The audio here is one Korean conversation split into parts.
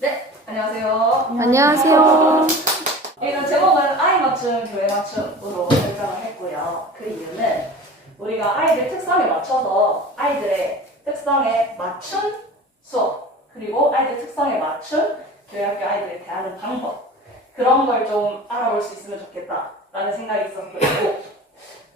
네, 안녕하세요. 안녕하세요. 이런 제목은 아이 맞춤, 교회 맞춤으로 결정을 했고요. 그 이유는 우리가 아이들 특성에 맞춰서 아이들의 특성에 맞춘 수업, 그리고 아이들 특성에 맞춘 교회학교 아이들을 대하는 방법, 그런 걸 좀 알아볼 수 있으면 좋겠다라는 생각이 있었고,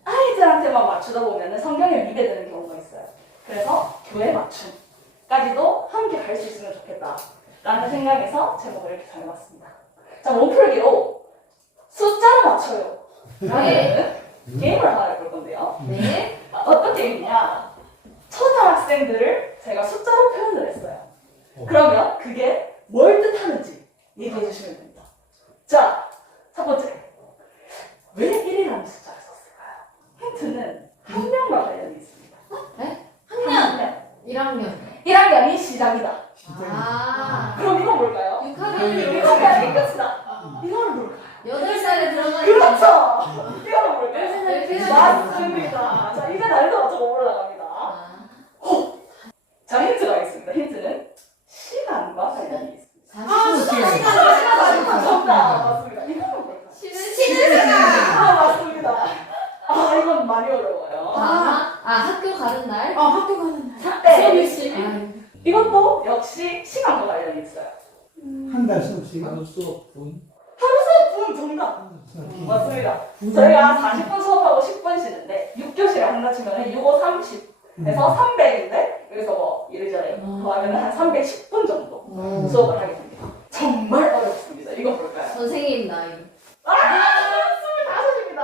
아이들한테만 맞추다 보면 성경에 미대되는 경우가 있어요. 그래서 교회 맞춤까지도 함께 갈 수 있으면 좋겠다라는 생각에서 제목을 이렇게 정해봤습니다. 자, 몸풀기로 숫자를 맞춰요. 라는 게임을 하나 해볼 건데요. 네. 어떤 게임이냐? 초등학생들을 제가 숫자로 표현을 했어요. 그러면 그게 뭘 뜻하는지 얘기해 주시면 됩니다. 자, 첫 번째. 왜 1이라는 숫자를 썼을까요? 힌트는 한 명과 관련이 있습니다. 네? 한 명. 1학년. 1학년이 시작이다. 아. 그럼 이건 뭘까요? 6학년이 6학년이 끝이다. 이거는 뭘까요? 8살에 들어가는 그렇죠! 이거는 뭘까요? 네. 맞습니다. 자, 이제 난이도 맞춰 올라갑니다. 자, 힌트가 있습니다. 힌트는 시간과 관련이 있습니다. 시간 정답! 맞습니다. 이거는 뭘까요? 쉬는 시간. 맞습니다. 이건 많이 어려워요. 학교 가는 날? 학교 가는 날. 네. 시. 이것도 역시 시간과 관련이 있어요. 한 달 수업씩 하루 수업 분? 분 정답! 맞습니다. 저희가 40분 수업하고 10분 쉬는데 6교시를 한다 치면 6, 5, 30에서 300인데 여기서 뭐 이래저래 더하면 한 310분 정도 수업을 하게 됩니다. 정말 어렵습니다. 이건 뭘까요? 선생님 나이. 25입니다.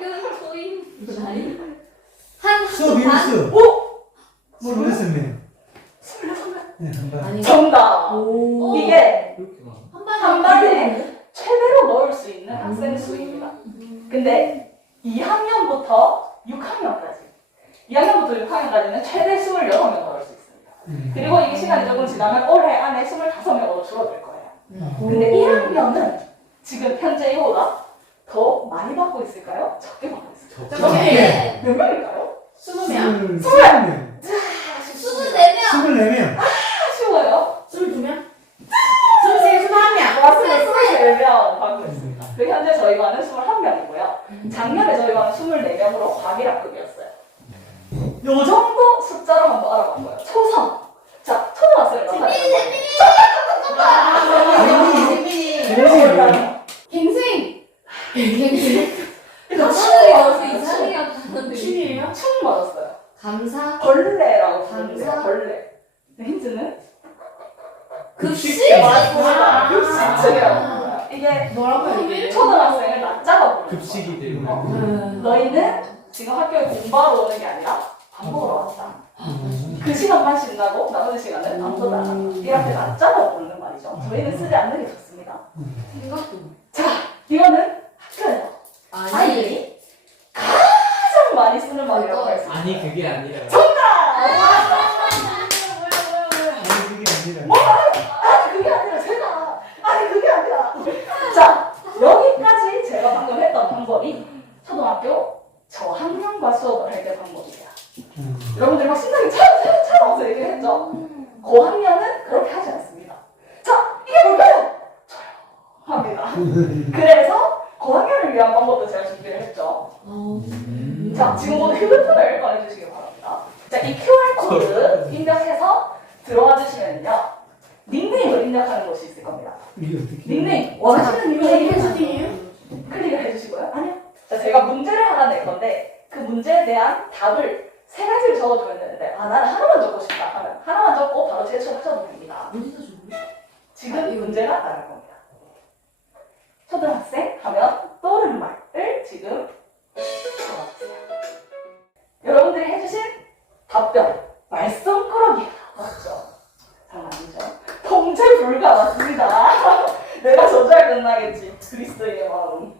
평균 소임 나이. 한 수업 학교 반? 일수 오! 26명. 26명. 네, 한 달. 아니. 정답! 오. 이게 그렇게 많아? 한 반에 최대로 넣을 수 있는 학생 수입니다. 근데 2학년부터 6학년까지 2학년부터 6학년까지는 최대 26명 넣을 수 있습니다. 그리고 이 시간이 조금 지나면 올해 안에 25명으로 줄어들 거예요. 근데 1학년은 지금 현재 이보다 더 많이 받고 있을까요? 적게 받고 있을까요? 네. 몇 명일까요? 20명. 24명. 24명. 24명. 쉬워요. 22명. 23, 21명. 맞습니다. 24명 받고 있습니다. 그 현재 저희 반은 21명이고요. 작년에 저희 반은 24명으로 과밀학급이었어요. 요 정도 숫자로 한번 알아봤고요. 초성. 자, 초등학생을 나타내는 재민이. 갱생. 하늘이 어서 이상해요. 하늘이. 춤이에요? 춤 맞았어요. 감사. 벌레라고 부르는데요. 감사? 벌레. 힌트는? 급식. 맞습니다. 급식층이라고 불러요. 이게 뭐라고 이게? 초등학생을 낮잡아 부르는 급식이 거예요. 되고 너희는 지금 학교에 공부하러 오는 게 아니라 밥 먹으러 왔다. 그 시간만 신나고 나머지 시간은 아무것도 안 한다. 이렇게 낮잡아 부르는 말이죠. 저희는 쓰지 않는 게 좋습니다. 생각도. 자, 이거는 학교에서 아이들이 가장 많이 쓰는 말이라고 할 수 있어요. 아니 그게 아니라 아니, 그게 아니라. 그게 아니라. 자, 여기까지 제가 방금 했던 방법이 초등학교 저학년과 수업을 할 때 방법이에요. 여러분들 막 심장이 차가워서 얘기했죠? 고학년은 그렇게 하지 않습니다. 자, 이게 뭘까요? 합니다. 그래서 고학년을 위한 방법도 제가 준비를 했죠. 자, 지금 모두 휴대폰을 꺼내주시기 바랍니다. 자, 이 QR코드 입력해서 들어와 주시면요. 닉네임을 입력하는 곳이 있을 겁니다. 이게 어떻게. 닉네임, 원하시는 닉네임 닉네임이에요? 클릭을 해주시고요. 아니요. 자, 제가 문제를 하나 낼 건데 그 문제에 대한 답을 3가지를 적어주면 되는데 나는 하나만 적고 싶다 하면 하나만 적고 바로 제출하셔도 됩니다. 어디서 좋은데? 지금 문제가 나갈 겁니다. 초등학생 하면 떠오르는 말을 지금 적어주세요. 여러분들이 해주신 답변 말썽꾸러기 맞죠? 장난이죠? 통제 불가 맞습니다. 내가 저주할 끝나겠지. 그리스도인의 마음.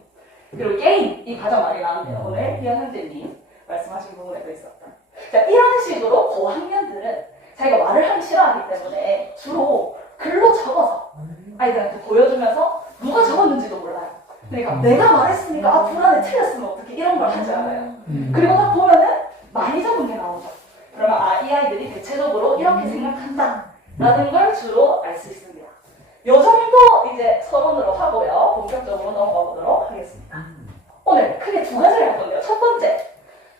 그리고 게임이 가장 많이 나왔네요. 오늘 희연 형제님 말씀하신 부분에도 있었다. 자, 이런 식으로 고학년들은 자기가 말을 하기 싫어하기 때문에 주로 글로 적어서 아이들한테 보여주면서 누가 적었는지도 몰라요. 그러니까 내가 말했으니까 불안해 틀렸으면 어떻게 이런 걸 하지 않아요. 그리고 딱 보면은 많이 적은 게 나오죠. 그러면 이 아이들이 대체적으로 이렇게 생각한다 라는 걸 주로 알 수 있습니다. 요 정도 이제 서론으로 하고요. 본격적으로 넘어가 보도록 하겠습니다. 오늘 크게 두 가지를 할 건데요. 첫 번째,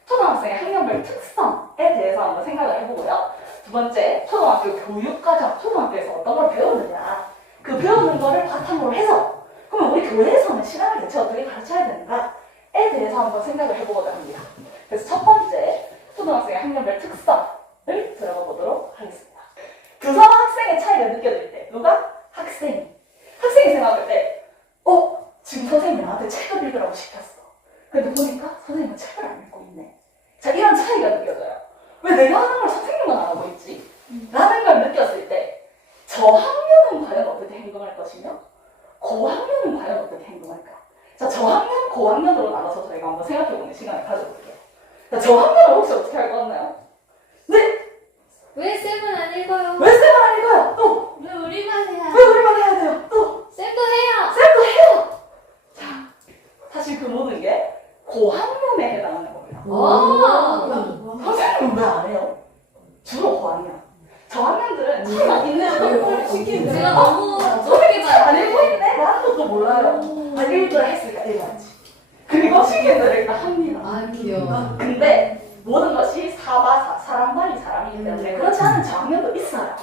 초등학생의 학년별 특성에 대해서 한번 생각을 해보고요. 두 번째, 초등학교 교육과정, 초등학교에서 어떤 걸 배우느냐. 그 배우는 거를 바탕으로 해서, 그러면 우리 교회에서는 신앙을 대체 어떻게 가르쳐야 되는가에 대해서 한번 생각을 해보고자 합니다. 그래서 첫 번째, 초등학생의 학년별 특성을 들어가 보도록 하겠습니다. 교사와 학생의 차이가 느껴질 때, 누가? 학생이 생각할 때, 지금 선생님이 나한테 책을 읽으라고 시켰어. 근데 보니까 선생님은 책을 안 읽고 있네. 자, 이런 차이가 느껴져요. 왜 내가 하는 걸 선생님은 안 하고 있지? 라는 걸 느꼈을 때, 저학년은 과연 어떻게 행동할 것이며, 고학년은 과연 어떻게 행동할까? 자, 저학년, 고학년으로 나눠서 저희가 한번 생각해보는 시간을 가져볼게요. 자, 저학년은 혹시 어떻게 할 것 같나요? 네! 왜 쌤은 안 읽어요? 왜 쌤을 안 읽어요? 또! 왜 우리만 해야 왜 우리만 해야 돼요? 또! 쌤도 해요! 쌤도 해요! 자, 사실 그 모든 게 고학년에 해당하는 겁니다. 선생님은 왜 안 해요? 주로 고학년. 저학년들은 차이가 있는 걸 시키는데 제가 너무 선생님 안 읽고 있네? 라는 것도 몰라요. 읽으라 했으니까 읽어야지. 그리고 시키는 일단 합니다. 아 귀여워. 근데 모든 것이 사람 말이 사람이기 때문에 그렇지 않은 저학년도 있어요.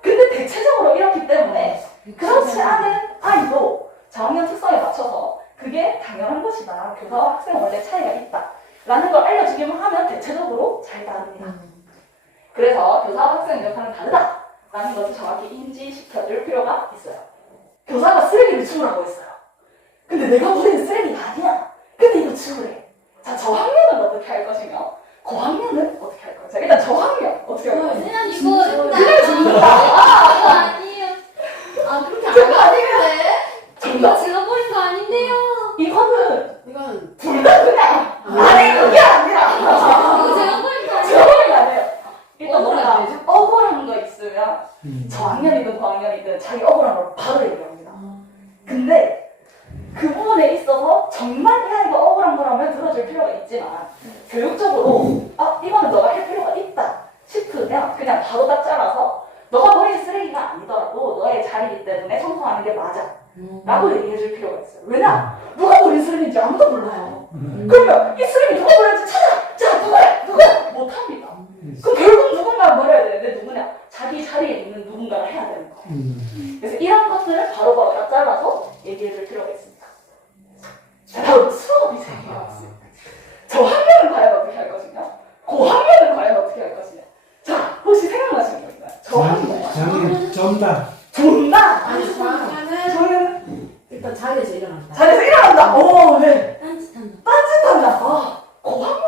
근데 대체적으로 이렇기 때문에 그렇지 않은 아이도 저학년 특성에 맞춰서 그게 당연한 것이다. 교사와 학생 원래 차이가 있다. 라는 걸 알려주기만 하면 대체적으로 잘 따릅니다. 그래서 교사와 학생의 역할은 다르다. 라는 것을 정확히 인지시켜줄 필요가 있어요. 교사가 쓰레기를 치우라고 했어요. 근데 내가 버리는 쓰레기가 아니야. 근데 이거 치우래. 자, 저학년은 어떻게 할 것이며 고학년은 어떻게 할 거죠? 일단 저학년 어떻게 할 거죠? 그냥 이거 그냥 죽는다. 이거 아니에요. 아 그렇게 안 그거 아니에요. 하는데? 이거 정답. 제가 버린 거 아닌데요. 이거는 이건 둘 다 그냥 아니 그게 아니라 이거 제가 버린 거 아니에요. 저학년 안 해요. 일단 뭔가 억울하지? 억울한 거 있으면 저학년이든 고학년이든 자기 억울한 걸 바로 얘기합니다. 근데 그 부분에 있어서 정말 야 이거 억울한 거라면 들어줄 필요가 있지만 교육적으로 이거는 너가 할 필요가 있다 싶으면 그냥 바로 딱 잘라서 너가 버린 쓰레기가 아니더라도 너의 자리이기 때문에 청소하는 게 맞아 라고 얘기해줄 필요가 있어요. 왜냐? 누가 버린 쓰레기인지 아무도 몰라요. 그러면 이 쓰레기 누가 버렸는지 찾아! 자 누구야? 못합니다. 그럼 결국 누군가를 버려야 되는데 누구냐? 자기 자리에 있는 누군가를 해야 되는 거예요. 그래서 이런 것들을 바로바로 딱 잘라서 얘기해줄 필요가 있습니다. 자, 다음 수업이 세 개가 있습니다. 저학년은 과연 어떻게 할 것이냐? 고학년은 과연 어떻게 할 것이냐? 자, 혹시 생각나시는 거 있나요? 저학년. 저는 좀다 존나! 아니 저학년은 저는 일단 자리에서 일어난다. 자리에서 일어난다! 네. 딴짓한다. 딴짓한다! 고학년은?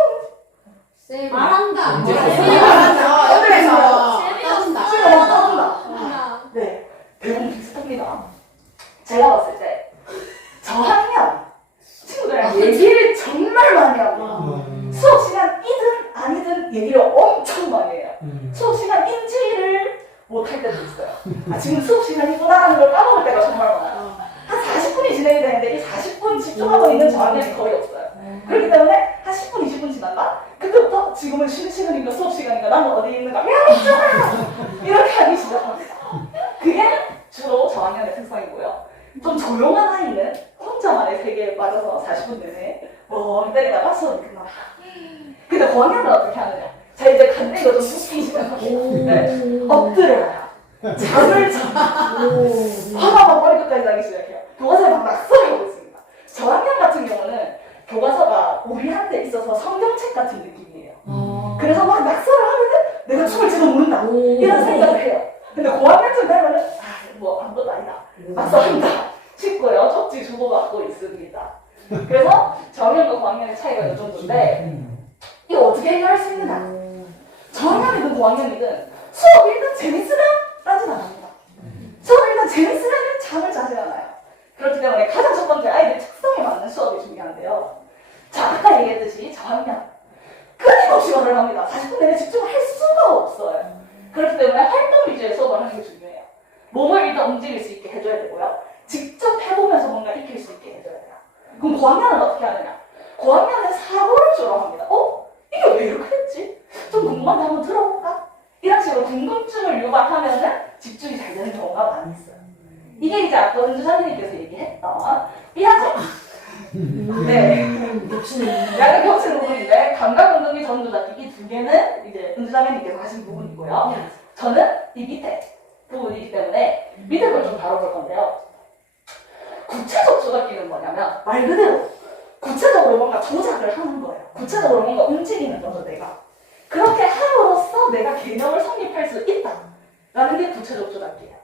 쌤 말한다. 언제 말한다. 여기서 재미없다. 지금 못 따른다. 아, 네. 대부분 비슷합니다. 제가 봤을 때 저학년 친구들이랑 얘기를 정말 많이 합니다. 수업 시간이든 아니든 얘기를 엄청 많이 해요. 수업 시간 인지를 못할 때도 있어요. 지금 수업 시간이구나 하는 걸 까먹을 때가 정말 많아요. 한 40분이 진행이 되는데 이 40분 집중하고 있는 저학년이 거의 없어요. 그렇기 때문에 한 10분, 20분 지났나? 그때부터 지금은 쉬는 시간인가 수업 시간인가 나는 어디 있는가? 야, 있잖아! 이렇게 하기 시작합니다. 그게 주로 저학년의 특성이고요. 좀 조용한 아이는 혼자만의 세계에 빠져서 40분 내내 멍 때리다가 수업이 끝나요. 근데 고학년은 어떻게 하느냐? 자, 이제 간대가 좀 웃기기 시작합니다. 네. 엎드려요. 잠을 자. 화가 막 머리 끝까지 나기 시작해요. 교과서에 막 낙서를 하고 있습니다. 저학년 같은 경우는 교과서가 우리한테 있어서 성경책 같은 느낌이에요. 그래서 막 낙서를 하면은 내가 춤을지도 모른다. 이런 생각을 해요. 근데 고학년쯤 되면은 뭐 아무것도 아니다. 낙서한다 싶고요. 쪽지 주고받고 있습니다. 그래서 저학년과 고학년의 차이가 이 정도인데 이거 어떻게 해결할 수 있느냐? 저학년이든 고학년이든 수업 일단 재밌으면 따진 않습니다. 수업 일단 재밌으면 잠을 자지 않아요. 그렇기 때문에 가장 첫 번째 아이들 특성에 맞는 수업이 중요한데요. 자, 아까 얘기했듯이 저학년 끊임없이 말을 합니다. 40분 내내 집중을 할 수가 없어요. 그렇기 때문에 활동 위주의 수업을 하는 게 중요해요. 몸을 일단 움직일 수 있게 해줘야 되고요. 직접 해보면서 뭔가 익힐 수 있게 해줘야 돼요. 그럼 고학년은 어떻게 하느냐? 고학년은 사고를 주로 합니다. 이게 왜 이렇게 됐지? 좀 궁금한데 한번 들어볼까? 이런 식으로 궁금증을 유발하면은 집중이 잘 되는 경우가 많이 있어요. 이게 이제 아까 은주 선생님께서 얘기했던 삐아제. 네. 욕심이 약간 겹치는 부분인데 감각 운동기 전조작 이 두 개는 이제 은주 선생님께서 하신 부분이고요. 저는 이 밑에 부분이기 때문에 밑에 걸 좀 다뤄볼 건데요. 구체적 조작기는 뭐냐면 말 그대로 구체적으로 뭔가 조작을 하는 거예요. 구체적으로 뭔가 움직이는 거죠, 내가. 그렇게 함으로써 내가 개념을 성립할 수 있다라는 게 구체적 조작기예요.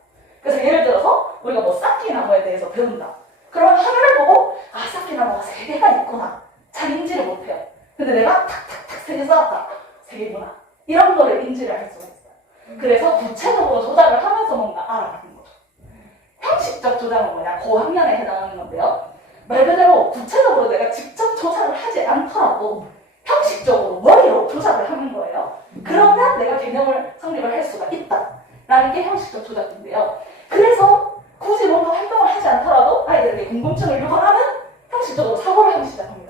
그래서 예를 들어서 우리가 뭐 사키나무에 대해서 배운다. 그러면 하나를 보고 아, 사키나무가 3개가 있구나. 잘 인지를 못해요. 근데 내가 탁탁탁 3개 써왔다. 3개구나. 이런 거를 인지를 할 수가 있어요. 그래서 구체적으로 조작을 하면서 뭔가 알아가는 거죠. 형식적 조작은 뭐냐? 고학년에 해당하는 건데요. 말 그대로 구체적으로 내가 직접 조작을 하지 않더라도 형식적으로 머리로 조작을 하는 거예요. 그러면 내가 개념을 성립을 할 수가 있다라는 게 형식적 조작인데요. 그래서 굳이 뭔가 활동을 하지 않더라도 아이들에게 궁금증을 유발하면 형식적으로 사고를 하기 시작합니다.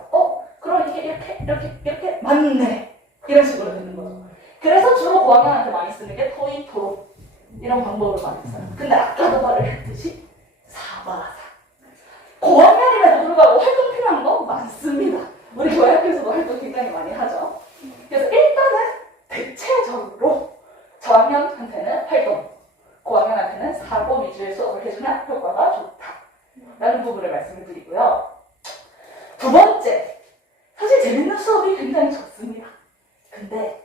그럼 이게 이렇게 맞네. 이런 식으로 되는 거죠. 그래서 주로 고학년한테 많이 쓰는 게 토익, 토록 이런 방법을 많이 써요. 근데 아까도 말을 했듯이 사바사. 고학년임에도 불구하고 활동 필요한 거 많습니다. 우리 교회학교에서도 활동 굉장히 많이 하죠. 그래서 일단은 대체적으로 저학년한테는 활동, 고학년한테는 사고 위주의 수업을 해주면 효과가 좋다라는 부분을 말씀을 드리고요. 두 번째, 사실 재밌는 수업이 굉장히 좋습니다. 근데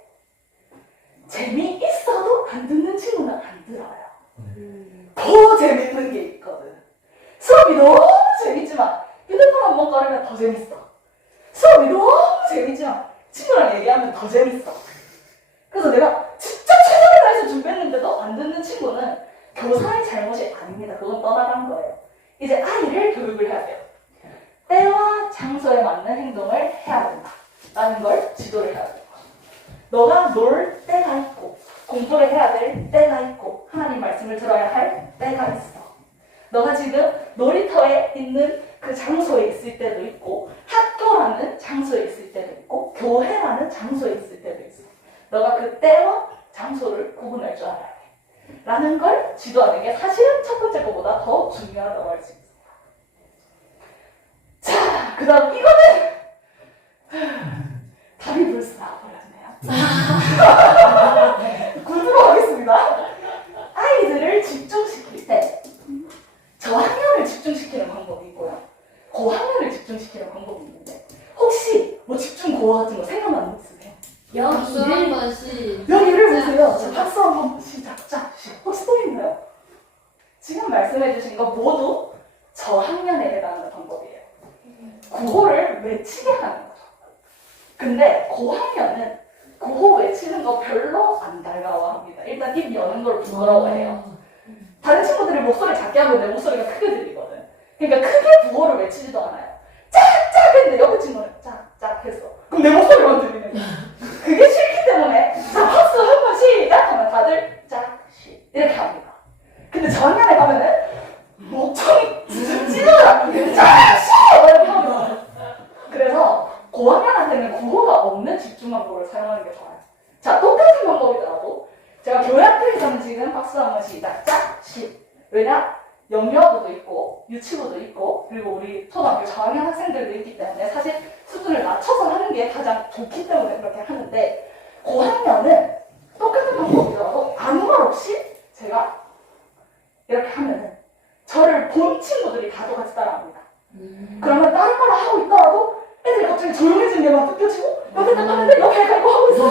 재미있어도 안 듣는 친구는 안 들어요. 더 재밌는 게 있거든. 수업이 너무 재밌지만 휴대폰 한번 꺼내면 더 재밌어. 수업이 너무 재밌지만 친구랑 얘기하면 더 재밌어. 그래서 내가 진짜 최선을 다해서 준비했는데도 안 듣는 친구는 교사의 잘못이 아닙니다. 그건 떠나간 거예요. 이제 아이를 교육을 해야 돼요. 때와 장소에 맞는 행동을 해야 된다. 라는 걸 지도를 해야 돼요. 너가 놀 때가 있고 공부를 해야 될 때가 있고 하나님 말씀을 들어야 할 때가 있어. 너가 지금 놀이터에 있는 그 장소에 있을 때도 있고 학교라는 장소에 있을 때도 있고 교회라는 장소에 있을 때도 있어. 너가 그 때와 장소를 구분할 줄 알아야 돼. 라는 걸 지도하는 게 사실은 첫 번째 것보다 더 중요하다고 할 수 있습니다. 자, 그 다음 이거는 답이 벌써 나와버렸네요. 구두로 하겠습니다. 아이들을 집중시킬 때 저학년을 집중시키는 방법이 있고요. 고학년을 집중시키는 방법이 있는데 혹시 뭐 집중 고어 같은 거 생각나는 거 있으세요? 박수 한 번씩. 여기를 보세요. 자, 박수 한번 시작. 자, 혹시 또 있나요? 지금 말씀해주신 거 모두 저학년에 해당하는 방법이에요. 구호를 외치게 하는 거죠. 근데 고학년은 구호 외치는 거 별로 안 달가워합니다. 일단 입 여는 걸 부끄러워해요. 다른 친구들이 목소리 작게 하면 내 목소리가 크게 들리거든. 그러니까 크게 구호를 외치지도 않아요. 짝짝 했는데 옆에 친구는 짝짝 했어. 그럼 내 목소리만 들리는 거야. 그게 싫기 때문에 자, 박수 한 번 시작 하면 다들 짝시 이렇게 합니다. 근데 저학년에 가면은 목청이 찢어져요. 짝시 이렇게 합니다. 그래서 고학년한테는 구호가 없는 집중 방법을 사용하는 게 좋아요. 자, 똑같은 방법이더라도 제가 교회 학교에서는 지금 박수 한 번 시작 짝시. 왜냐? 영유아부도 있고 유치부도 있고 그리고 우리 초등학교 저학년 학생들도 있기 때문에 사실 수준을 낮춰서 하는 게 가장 좋기 때문에 그렇게 하는데 고학년은 똑같은 방법이더라도 아무 말 없이 제가 이렇게 하면은 저를 본 친구들이 다 똑같이 따라합니다. 그러면 다른 말 하고 있더라도 애들이 갑자기 조용해지는 게 막 느껴지고 여기 딱 하는데 여기 이거 하고 있어.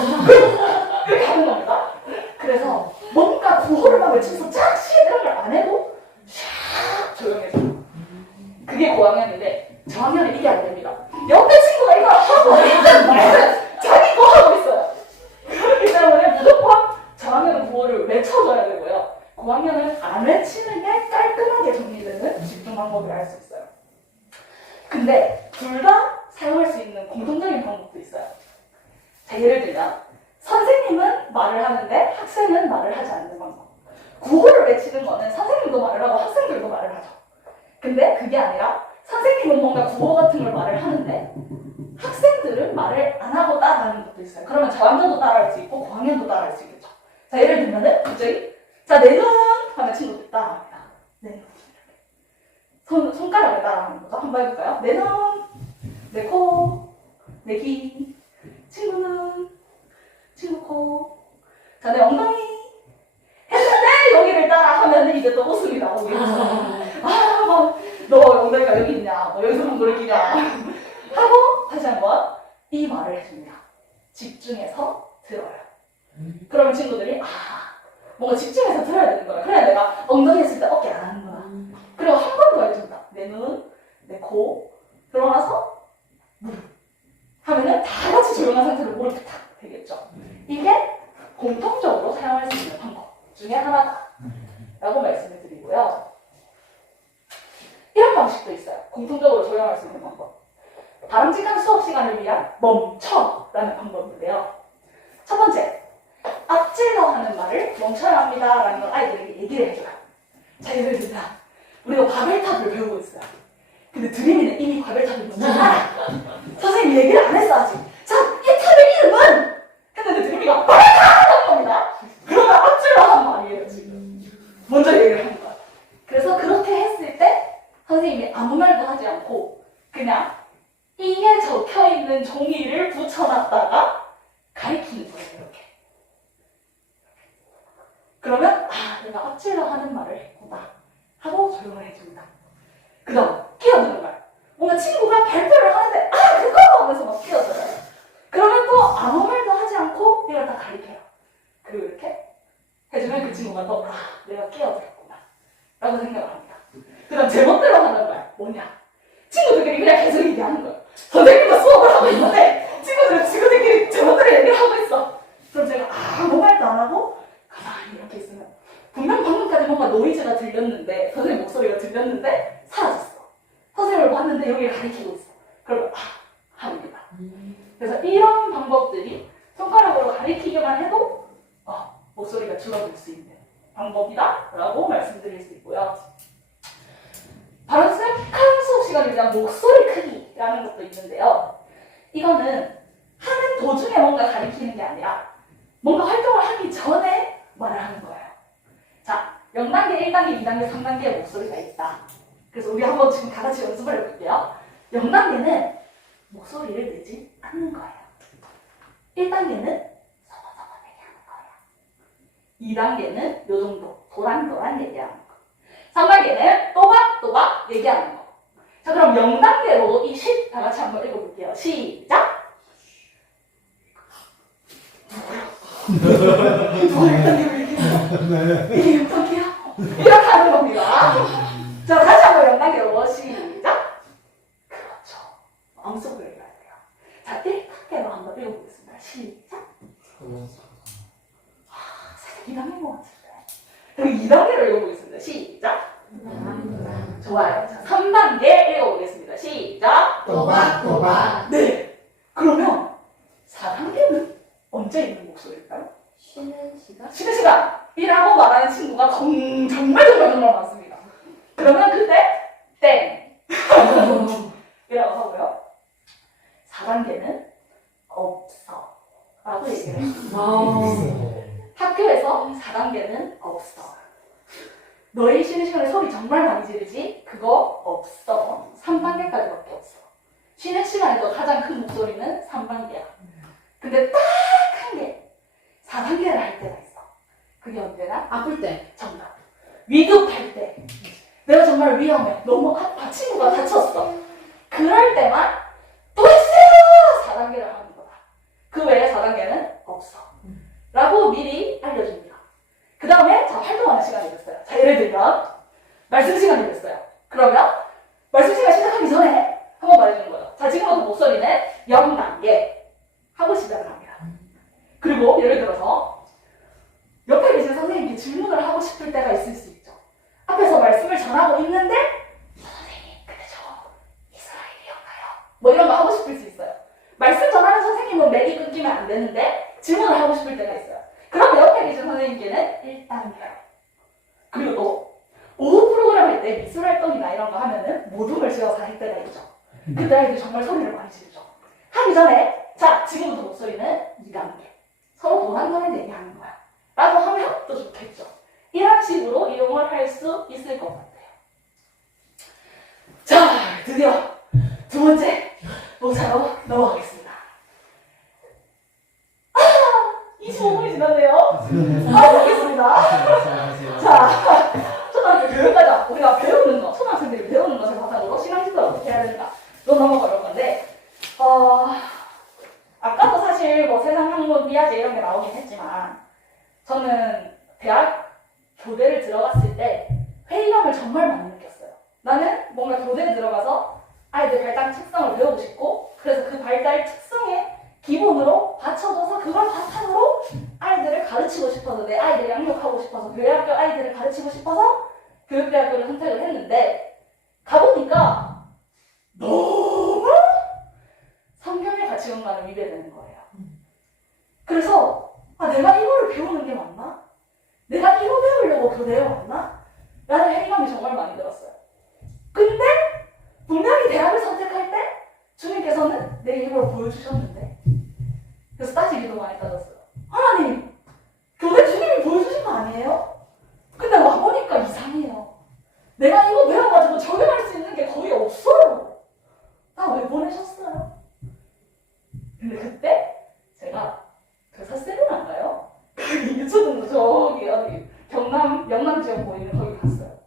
이렇게 하는 겁니다. 그래서 뭔가 구호를 막 외치면서 짝시 이런 걸 안 해도 샥 조용해져. 그게 고학년인데 저학년은 이게 안 됩니다. 옆에 친구가 이걸 하고 있든 말든 자기 거 하고 있어요. 그렇기 때문에 무조건 저학년은 구호를 외쳐줘야 되고요. 고학년은 안 외치는 게 깔끔하게 정리되는 집중 방법을 알 수 있어요. 근데 둘 다 사용할 수 있는 공통적인 방법도 있어요. 자, 예를 들면 선생님은 말을 하는데 학생은 말을 하지 않는 방법. 구호를 외치는 거는 선생님도 말을 하고 학생들도 말을 하죠. 근데 그게 아니라 선생님은 뭔가 구호 같은 걸 말을 하는데 학생들은 말을 안 하고 따라하는 것도 있어요. 그러면 저학년도 따라할 수 있고 고학년도 따라할 수 있겠죠. 자, 예를 들면은, 갑자기, 자, 내 눈! 하면 친구들 따라합니다. 내 눈. 손가락을 따라하는 거죠. 한번 해볼까요? 내 눈, 내 코, 내 귀, 친구 눈, 친구 코. 자, 내 엉덩이. 했는데, 여기를 따라 하면 이제 또 웃음이 나오겠죠. 너 엉덩이가 여기 있냐? 너 여기서 엉덩이냐? 하고, 다시 한번 이 말을 해줍니다. 집중해서 들어요. 그러면 친구들이, 뭔가 집중해서 들어야 되는 거야. 그래야 내가 엉덩이 했을 때 어깨 안 하는 거야. 그리고 한 번 더 해준다. 내 눈, 내 코. 그러고 나서 무릎. 하면은 다 같이 조용한 상태로 무릎이 탁 되겠죠. 이게 공통적으로 사용할 수 있는 방법 중에 하나다. 라고 말씀을 드리고요. 이런 방식도 있어요. 공통적으로 적용할 수 있는 방법. 바람직한 수업 시간을 위한 멈춰라는 방법인데요. 첫 번째, 앞질러 하는 말을 멈춰야 합니다 라는 걸 아이들에게 얘기를 해줘요. 자, 예를 들면 우리가 바벨탑을 배우고 있어요. 근데 드림이는 이미 바벨탑을 먼저 알아. 선생님이 얘기를 안 했어 아직. 자, 이 탑의 이름은 했는데 드림이가 바벨탑! 겁니다. 그러면 앞질러 하는 말이에요 지금. 먼저 얘기를 하는 거야. 그래서 그렇게 했을 때 선생님이 아무 말도 하지 않고 그냥 이게 적혀있는 종이를 붙여놨다가 가리키는 거예요. 이렇게. 그러면 내가 앞질러 하는 말을 했구나 하고 조용을 해줍니다. 그 다음 끼어드는 말. 뭔가 친구가 발표를 하는데 그거! 하면서 막 끼어들어요. 그러면 또 아무 말도 하지 않고 이걸 다 가리켜요. 그리고 이렇게 해주면 그 친구가 또 내가 끼어들었구나 라고 생각을 합니다. 그 다음 제멋대로 하는 말 뭐냐. 친구들끼리 그냥 계속 얘기하는 거예요. 선생님과 수업을 하고 있는데 친구들끼리 제멋대로 얘기를 하고 있어. 그럼 제가 아무 말도 안 하고 가만히 이렇게 있으면 분명 방금까지 뭔가 노이즈가 들렸는데 선생님 목소리가 들렸는데 사라졌어. 선생님을 봤는데 여기를 가리키고 있어. 그러면 합니다. 그래서 이런 방법들이 손가락으로 가리키기만 해도 목소리가 줄어들 수 있는 방법이다 라고 말씀드릴 수 있고요. 바람직한 수업 시간에 대한 목소리 크기라는 것도 있는데요. 이거는 하는 도중에 뭔가 가리키는 게 아니라 뭔가 활동을 하기 전에 말을 하는 거예요. 자, 0단계, 1단계, 2단계, 3단계의 목소리가 있다. 그래서 우리 한번 지금 다 같이 연습을 해볼게요. 0단계는 목소리를 내지 않는 거예요. 1단계는 서서서 얘기하는 거예요. 2단계는 요 정도 도란도란 얘기하는 거. 3단계는 또박또박 얘기하는 거. 자, 그럼 0단계로 이 10 다 같이 한번 읽어볼게요. 시작! 누가 1단계로 얘기해요? 이게 0단계야? 이렇게 하는 겁니다. 자, 다시 한번 0단계로 시작! 그렇죠. 마음속으로 얘기해야 돼요. 자, 1단계로 한번 읽어보겠습니다. 시작! 살짝 2단계인 것 같은데. 그럼 2단계로 읽어보겠습니다. 시작! 좋아요. 자, 3단계 읽어보겠습니다. 시작! 또박. 네! 그러면 4단계는 언제 있는 목소리일까요? 쉬는 시간? 쉬는 시간이라고 말하는 친구가 정말 많습니다. 그러면 그때 땡! 이라고 하고요. 4단계는 없어 라고 얘기를 해요. 학교에서 4단계는 없어. 너희 쉬는 시간에 소리 정말 많이 지르지? 그거 없어. 3단계까지밖에 없어. 쉬는 시간에도 가장 큰 목소리는 3단계야. 근데 딱 한 개, 4단계를 할 때가 있어. 그게 언제나? 아플 때. 정답. 위급할 때. 내가 정말 위험해. 너무 아파. 친구가 다쳤어. 그럴 때만 또 있어요! 4단계를 하는 거다. 그 외에 4단계는 없어. 라고 미리 알려줍니다. 그 다음에 활동하는 시간이 됐어요. 자, 예를 들면 말씀 시간이 됐어요. 그러면 말씀 시간 시작하기 전에 한번 말해주는 거예요. 자, 지금부터 목소리는 0단계 하고 시작을 합니다. 그리고 예를 들어서 옆에 계신 선생님께 질문을 하고 싶을 때가 있을 수 있죠. 앞에서 말씀을 전하고 있는데 선생님, 근데 저 이스라엘이었나요? 뭐 이런 거 하고 싶을 수 있어요. 말씀 전하는 선생님은 맥이 끊기면 안 되는데 질문을 하고 싶을 때가 있어요. 그럼 옆에 계신 선생님께는 1단계요. 그리고 또 오후 프로그램 할 때 미술활동이나 이런 거 하면은 모둠을 지어서 할 때가 있죠. 그때 아이들 정말 소리를 많이 지르죠. 하기 전에 자, 지금부터 목소리는 2단계. 서로 도란도란 얘기하는 거야. 라고 하면 또 좋겠죠. 이런 식으로 이용을 할 수 있을 것 같아요. 자, 드디어 두 번째 모사로 넘어가겠습니다. 25분이 지났네요. 보겠습니다. 자, 초등학교 교육과정, 우리가 배우는 거, 초등학생들이 배우는 것을 바탕으로 신앙식을 어떻게 해야 되는가, 로 넘어가 볼 건데, 아까도 사실 뭐 세상 학문, 비아제 이런 게 나오긴 했지만, 저는 대학 교대를 들어갔을 때 회의감을 정말 많이 느꼈어요. 나는 뭔가 교대에 들어가서 아이들 발달 특성을 배우고 싶고, 그래서 그 발달 특성에 기본으로 받쳐줘서 그걸 바탕으로 아이들을 가르치고 싶어서, 내 아이들을 양육하고 싶어서, 교회학교 아이들을 가르치고 싶어서 교육대학교를 선택을 했는데, 가보니까 너무 성경의 가치관과는 위배되는 거예요. 그래서 내가 이거를 배우는 게 맞나? 내가 이거 배우려고 교대에 왔나? 라는 회의감이 정말 많이 들었어요. 근데 분명히 대학을 선택할 때 주님께서는 내 이걸 보여주셨는데, 그래서 따지기도 많이 따졌어요. 하나님, 교대 주님이 보여주신 거 아니에요? 근데 와보니까 이상해요. 내가 이거 배워가지고 적용할 수 있는 게 거의 없어요. 나 왜 보내셨어요? 근데 그때 제가 교사 세미나인가요? 유초등도 저기 어디 영남 지역 보이는 거기 갔어요.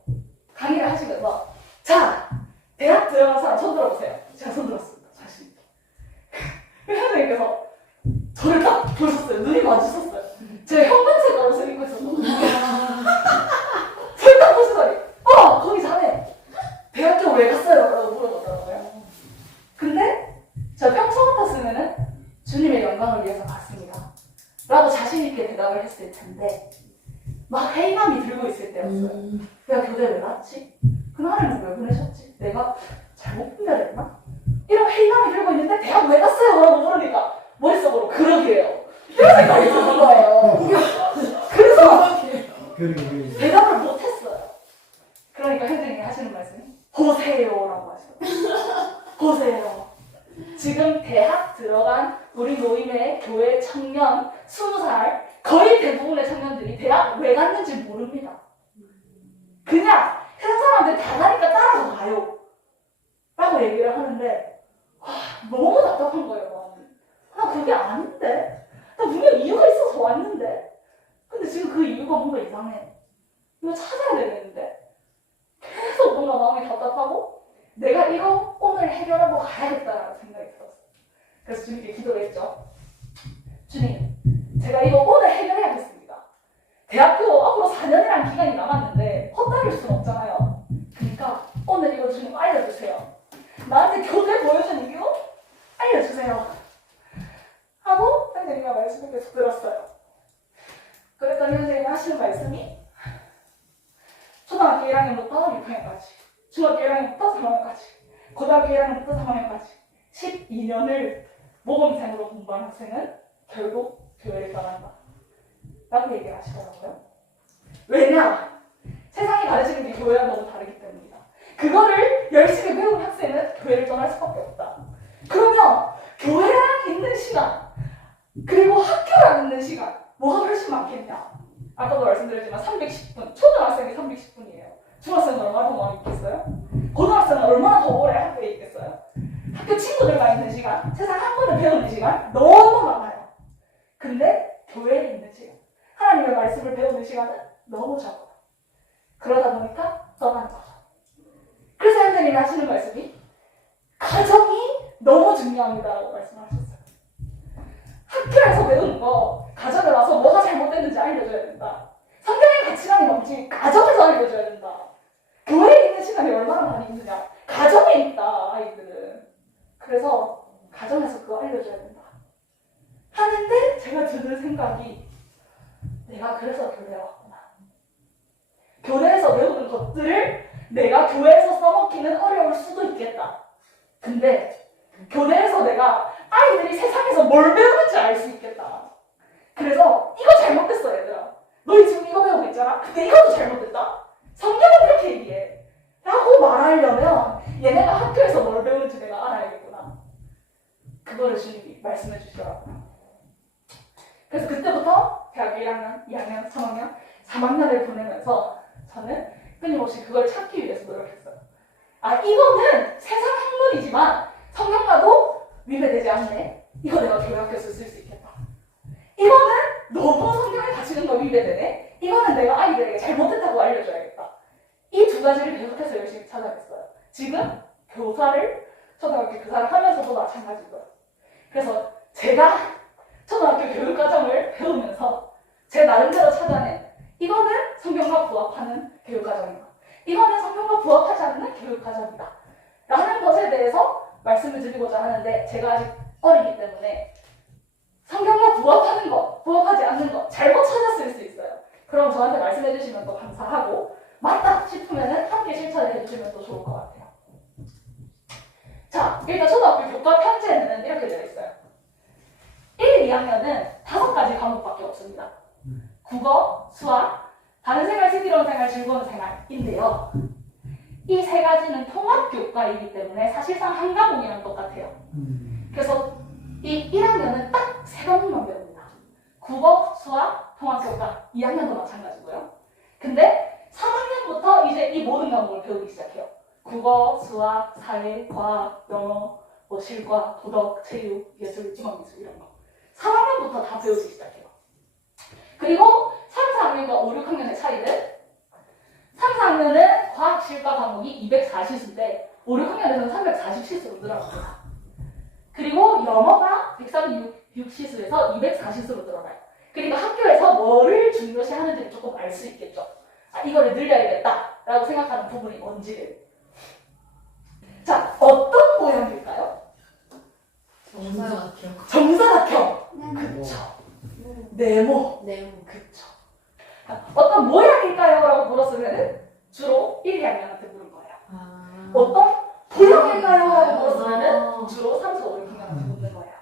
강의를 하시면서, 자, 대학 들어간 사람 손 들어보세요. 제가 손 들었습니다. 자신 있게. 선생님께서 저를 딱 보셨어요. 눈이 마주쳤어요. 제가 형광색 옷을 입고 있었거든요. 저를 딱 보시더니, 거기 자네 대학교 왜 갔어요? 라고 물어보더라고요. 근데 제가 평소 같았으면은 주님의 영광을 위해서 갔습니다 라고 자신 있게 대답을 했을 텐데, 막 회의감이 들고 있을 때였어요. 내가 교대 왜 갔지? 그날은 왜 보내셨지? 내가 잘못 분별했나? 이런 회의감이 들고 있는데 대학 왜 갔어요? 라고 물으니까 머릿속으로 그러게요. 이런 생각이 드는 거예요. 그래서 대답을 못했어요. 그러니까 선생님이 하시는 말씀이 보세요 라고 하시더라고요. 보세요. 지금 대학 들어간 우리 노인의 교회 청년 20살, 거의 대부분의 청년들이 대학 왜 갔는지 모릅니다. 그냥 세상 사람들 다 가니까 따라서 가요 라고 얘기를 하는데, 너무 답답한 거예요. 나 그게 아닌데, 나 분명 이유가 있어서 왔는데, 근데 지금 그 이유가 뭔가 이상해. 이거 찾아야 되겠는데, 계속 뭔가 마음이 답답하고 내가 이거 오늘 해결하고 가야겠다라는 생각이 들었어요. 그래서 주님께 기도를 했죠. 주님, 제가 이거 오늘 해결해야겠습니다. 대학교 앞으로 4년이라는 기간이 남았는데 헛다릴 수는 없잖아요. 그러니까 오늘 이거 주님 알려주세요. 나한테 교대 보여준 이유 알려주세요 하고 선생님이 말씀을 계속 들었어요. 그랬더니 선생님이 하시는 말씀이 초등학교 1학년부터 6학년까지, 중학교 1학년부터 3학년까지, 고등학교 1학년부터 3학년까지 12년을 모범생으로 공부한 학생은 결국 교회를 떠난다 라고 얘기를 하시더라고요. 왜냐? 세상이 가르치는 게 교회와 너무 다르기 때문이다. 그거를 열심히 배운 학생은 교회를 떠날 수밖에 없다. 그러면 교회랑 있는 시간, 그리고 학교랑 있는 시간, 뭐가 훨씬 많겠냐? 아까도 말씀드렸지만 310분, 초등학생이 310분이에요. 중학생은 얼마나 더 많이 있겠어요? 고등학생은 얼마나 더 오래 학교에 있겠어요? 학교 친구들과 있는 시간, 세상 학문을 배우는 시간 너무 많아요. 근데 교회에 있는 시간, 하나님의 말씀을 배우는 시간은 너무 적어요. 그러다 보니까 떠나는 거죠. 그래서 선생님이 하시는 말씀이 가정이 너무 중요합니다라고 말씀하셨어요. 학교에서 배우는 거 가정에 와서 뭐가 잘못됐는지 알려줘야 된다. 성경의 가치관이 뭔지 가정에서 알려줘야 된다. 교회에 있는 시간이 얼마나 많이 있느냐. 가정에 있다, 아이들은. 그래서 가정에서 그거 알려줘야 된다 하는데, 제가 드는 생각이, 내가 그래서 교회에 왔구나. 교회에서 배우는 것들을 내가 교회에서 써먹기는 어려울 수도 있겠다. 근데 교회에서 내가 아이들이 세상에서 뭘 배우는지 알 수 있겠다. 그래서 이거 잘못됐어 얘들아. 너희 지금 이거 배우고 있잖아. 근데 이것도 잘못됐다. 성경은 이렇게 얘기해 라고 말하려면 얘네가 학교에서 뭘 배우는지 내가 알아야겠구나. 그거를 주님이 말씀해 주시더라고요. 그래서 그때부터 대학교 1학년, 2학년, 3학년, 3학년을 보내면서 저는 끊임없이 그걸 찾기 위해서 노력했어요. 아, 이거는 세상 학문이지만 성경과도 위배되지 않네. 이거 내가 교회학교에서 쓸 수 있겠다. 이거는 너무 성경의 가치관과 위배되네. 이거는 내가 아이들에게 잘못했다고 알려줘야겠다. 이 두 가지를 계속해서 열심히 찾아냈어요. 지금 초등학교 교사를 하면서도 마찬가지고요. 그래서 제가 초등학교 교육과정을 배우면서 제 나름대로 찾아낸 이거는 성경과 부합하는 교육과정이다. 이거는 성경과 부합하지 않는 교육과정이다. 라는 것에 대해서 말씀을 드리고자 하는데 제가 아직 어리기 때문에 성경과 부합하는 것, 부합하지 않는 것 잘못 찾았을 수 있어요. 그럼 저한테 말씀해 주시면 또 감사하고 맞다 싶으면 함께 실천을 해주시면 또 좋을 것 같아요. 자, 일단 초등학교 교과 편제는 이렇게 되어 있어요. 1, 2학년은 5가지 과목밖에 없습니다. 국어, 수학, 다른 생활, 슬기로운 생활, 즐거운 생활인데요. 이 3가지는 통합교과이기 때문에 사실상 한 과목이랑 똑같아요. 그래서 이 1학년은 딱 3과목만 배웁니다. 국어, 수학, 통합교과. 2학년도 마찬가지고요. 근데 3학년부터 이제 이 모든 과목을 배우기 시작해요. 국어, 수학, 사회, 과학, 영어, 실과, 도덕, 체육, 예술, 직업미술 이런 거. 3학년부터 다 배우기 시작해요. 그리고 3, 4학년과 5, 6학년의 차이는 3, 4학년은 과학, 실과 과목이 240수인데 5, 6학년에서는 340시수로 늘어납니다. 그리고 영어가 136시수에서 240시수로 늘어나요. 그리고 학교에서 뭐를 중요시 하는지를 조금 알 수 있겠죠. 아, 이거를 늘려야겠다라고 생각하는 부분이 뭔지를. 자, 어떤 모양일까요? 정사각형. 정사각형. 그쵸. 네모. 네모. 그쵸. 어떤 모양일까요? 라고 물었으면 주로 1, 2학년한테 물은 거예요. 아. 어떤 도형일까요? 라고 물었으면 주로 3, 4, 5, 6학년한테 묻는 거예요.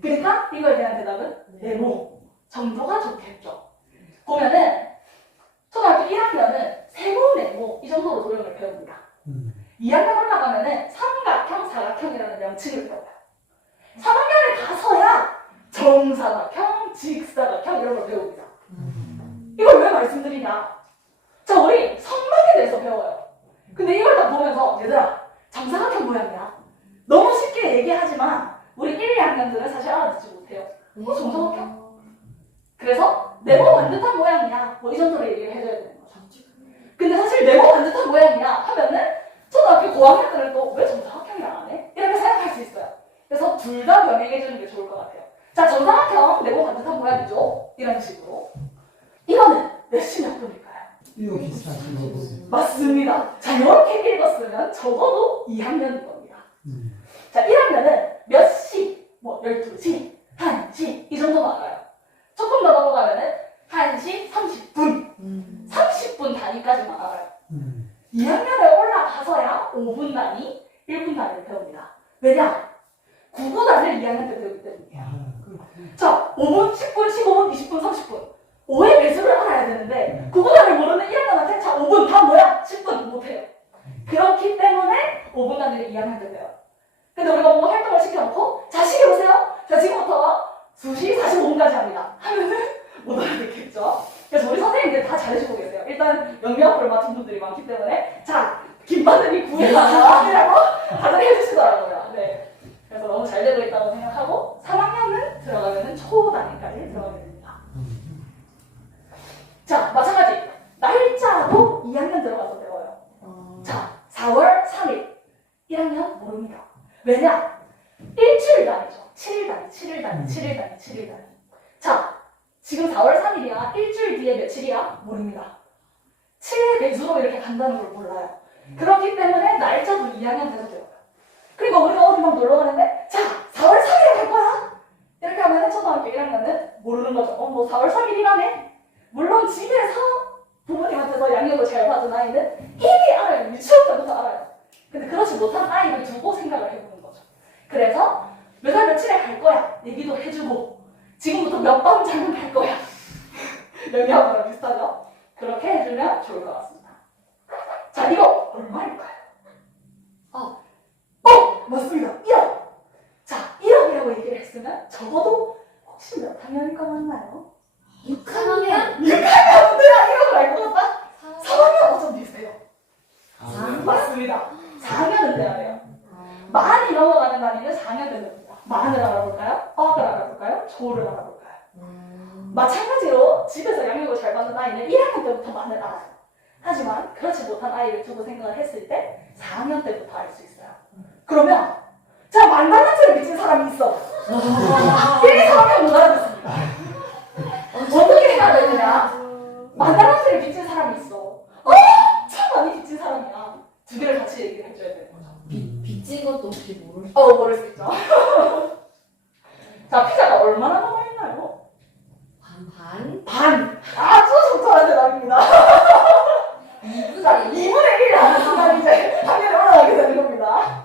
그러니까 이거에 대한 대답은 네모. 정도가 좋겠죠. 보면은 초등학교 1학년은 세모, 네모 이 정도로 도형을 배웁니다. 2학년 올라가면은 삼각형, 사각형이라는 명칭을 배워요. 3학년에 가서야 정사각형, 직사각형 이런 걸 배웁니다. 이걸 왜 말씀드리냐? 자, 우리 선막에 대해서 배워요. 근데 이걸 다 보면서 얘들아, 정사각형 모양이야. 너무 쉽게 얘기하지만 우리 1, 2학년들은 사실 알아듣지 못해요. 정사각형? 그래서 네모 반듯한 모양이야. 뭐 이 정도로 얘기를 해줘야 되는 거죠. 근데 사실 네모 반듯한 모양이야 하면은 초등학교 고학년들은 또 왜 정사각형이랑 안 해? 이렇게 생각할 수 있어요. 그래서 둘 다 병행해주는 게 좋을 것 같아요. 자, 정사각형, 네모 반듯한 모양이죠. 이런 식으로. 이거는 몇 시 몇 분일까요? 이거 비슷하신 거고. 맞습니다. 자, 이렇게 읽었으면 적어도 2학년인 겁니다. 자, 1학년은 몇 시, 뭐 12시, 1시 이 정도만 알아요. 조금 더 넘어가면은 1시 30분, 30분 단위까지만 알아요. 2학년에 올라가서야 5분 단위, 1분 단위를 배웁니다. 왜냐? 9구단을 2학년 때 배우기 때문이에요. 자, 5분, 10분, 15분, 20분, 30분. 5의 매수를 알아야 되는데 9구단을 모르는 1학년한테 자, 5분 다 뭐야? 10분 못해요. 그렇기 때문에 5분 단위를 2학년 때 배워요. 근데 우리가 뭔가 활동을 시켜놓고 자, 시계 보세요. 자, 지금부터 2시 45분까지 합니다. 하면은 못 알아듣겠죠? 그래서 우리 선생님들 다 잘해주고 계세요. 일단 영미학부를 맡은 분들이 많기 때문에 자, 김바늘이 구해라 이라고 다들 해주시더라고요. 네. 그래서 너무 잘 되고 있다고 생각하고 3학년은 들어가면은 초단위까지 들어가게 됩니다. 자, 마찬가지 날짜도 2학년 들어가서 배워요. 자, 4월 3일 1학년 모릅니다. 왜냐? 일주일 단위죠. 7일 단위, 7일 단위, 7일 단위, 7일 단위. 자, 지금 4월 3일이야. 일주일 뒤에 며칠이야? 모릅니다. 7의 배수로 이렇게 간다는 걸 몰라요. 그렇기 때문에 날짜도 2학년 돼서 배워요. 그리고 우리가 어디 막 놀러 가는데 자, 4월 3일에 갈 거야. 이렇게 하면 초등학교 1학년은 모르는 거죠. 뭐 4월 3일이라네. 물론 집에서 부모님한테서 양육을 잘 받은 아이는 이미 알아요. 유치원 때부터 알아요. 근데 그렇지 못한 아이를 두고 생각을 해보는 거죠. 그래서 몇 월 며칠에 갈 거야 얘기도 해주고 지금부터 몇 밤장은 갈 거야. 영양학과랑 비슷하죠? 그렇게 해주면 좋을 것 같습니다. 자, 이거 얼마일까요? 맞습니다. 1억. 자, 1억이라고 얘기를 했으면 적어도 혹시 몇 학년일 거 맞나요? 6학년. 마찬가지로 집에서 양육을 잘 받는 아이는 1학년 때부터 많이 알아요. 하지만 그렇지 못한 아이를 두고 생각을 했을 때 4학년 때부터 알 수 있어요. 그러면 자, 만달란트를 빚진 사람이 있어. 1, 2, 3학년 못 알아듣습니다. 어떻게 해야 되느냐? 만달란트를 빚진 사람이 있어. 참 많이 빚진 사람이야. 두 개를 같이 얘기를 해줘야 되는 거죠. 빚진 것도 혹시 모를 모를 수 있죠. 자, 피자가 얼마나 남아있나요? 반반? 반! 아주 적절한 대답입니다. 자, 2분의 1 하는 순간 이제 학년이 올라가게 되는 겁니다.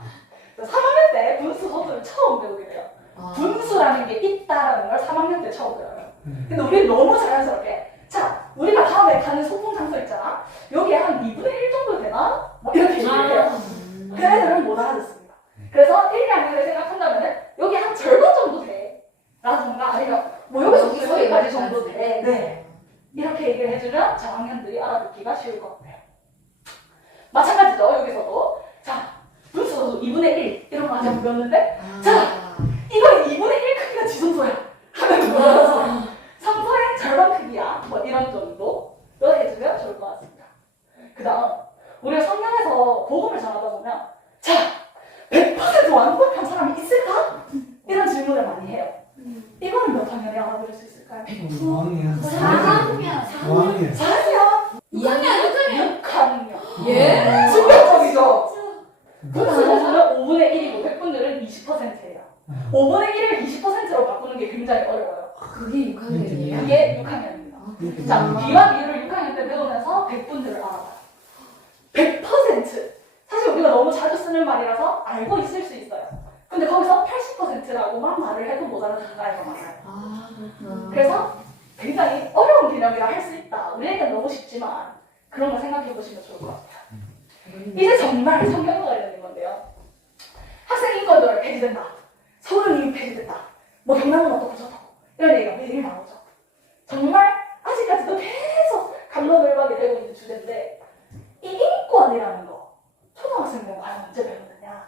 자, 3학년 때 분수 소수를 처음 배우게 돼요. 분수라는 게 있다라는 걸 3학년 때 처음 배워요. 근데 우리는 너무 자연스럽게 자, 우리가 다음에 가는 소풍 장소 있잖아. 여기에 한 2분의 1 정도 되나? 뭐 이렇게 얘기를 해요. 그 애들은 못 알아듣습니다. 그래서 1, 2학년을 생각한다면 여기 한 절반 정도 돼. 라든가 아니면 뭐 여기서 여기까지 정도 돼. 네. 이렇게 얘기를 해주면 저학년들이 알아듣기가 쉬울 것 같아요. 마찬가지죠. 여기서도 자, 분수 2분의 1 이런 거 아직 안 배웠는데 자, 이거 2분의 1 크기가 지성소야 하는 거라서 성소의 절반 크기야. 뭐 이런 정도로 해주면 좋을 것 같습니다. 그 다음 우리가 성경에서 복음을 전하다 보면 자, 100% 완벽한 사람이 있을까? 이런 질문을 많이 해요. 이거는 몇 학년에 알아볼 수 있을까요? 5학년. 4학년. 5학년. 4학년? 2학년? 6학년. 예? 충격적이죠? 분수는 5분의 1이고 100분들은 20%예요. 5분의 1을 20%로 바꾸는 게 굉장히 어려워요. 그게 6학년이에요? 그게 6학년입니다. 자, 비와 비율을 6학년 때 배우면서 100분들을 알아봐요. 100%! 사실 우리가 너무 자주 쓰는 말이라서 알고 있을 수 있어요. 근데 거기서 80%라고만 말을 해도 못 알아듣는 아이가 많아요. 그렇구나. 그래서 굉장히 어려운 개념이라 할 수 있다. 우리에게는 너무 쉽지만 그런 거 생각해 보시면 좋을 것 같아요. 이제 정말 성경과 관련된 건데요. 학생 인권도 폐지된다. 서울은 이미 폐지됐다. 뭐 경남은 어떻고 저떻고 이런 얘기가 매일 나오죠. 정말 아직까지도 계속 갑론을박이 되고 있는 주제인데 이 인권이라는 거 초등학생들은 과연 언제 배우느냐?